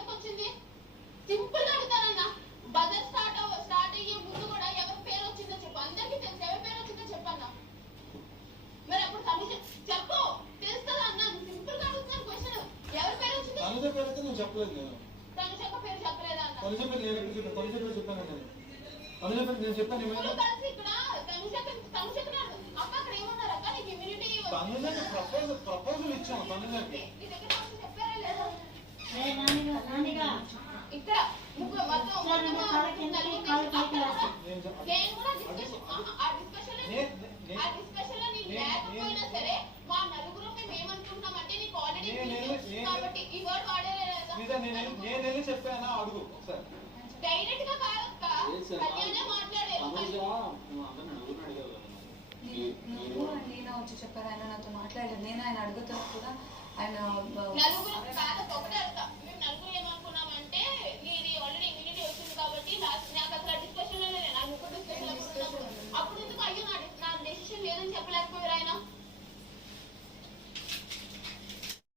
ఎవరికి వచ్చింది? సింపుల్ గా అడుగుతానన్నా. బజెట్ స్టార్ట్ అయ్యే ముందు కూడా ఎవరి పేరు వచ్చిందో చెప్పు. అందరికీ తెలుసు ఎవరి పేరు వచ్చిందో చెప్పన్నా. మరి అప్పుడు తనుజ చెప్పు, తెలుస్తుందా అన్న? సింపుల్ గా అడుగుతున్నాను క్వశ్చన్. ఎవరి పేరు వచ్చిందో తనుజ పేరు అయితే నువ్వు చెప్పలేదు. నేను తనుజ పేరు చెప్పలేదా అన్న? తనుజ పేరు నేను చెప్పాను. తనుజ పేరు చెప్పాను. తనుజ పేరు నేను చెప్పాను. కలిసి ఇక్కడ తనుజ అక్క అక్కడ ఏమన్నారు అక్క? నీకు ఇమ్యూనిటీ తనుజకి ప్రపోజల్ ఇచ్చాను. తనుజకి నీ దగ్గర చెప్పారా లేదా? ఇక్కడ ముగ్గురు మొత్తం నేను కూడా ఆ డిస్కషన్ లో నేను లేకపోయినా సరే మా నలుగురు మేము ఏమనుకుంటున్నామంటే నీకు ఆల్రెడీ కాబట్టి ఈ వర్డ్ వాడేలేదా? నేను చెప్పానా అడుగు ఒకసారి. డైరెక్ట్ గా కాదక్క, కళ్యాణే మాట్లాడారు. నేను వచ్చి చెప్పారు, ఆయన నాతో మాట్లాడలేదు. నేను ఆయన అడుగుతాను కూడా ఆయన నలుగురు కాదు ఒకటే అడుగుతా.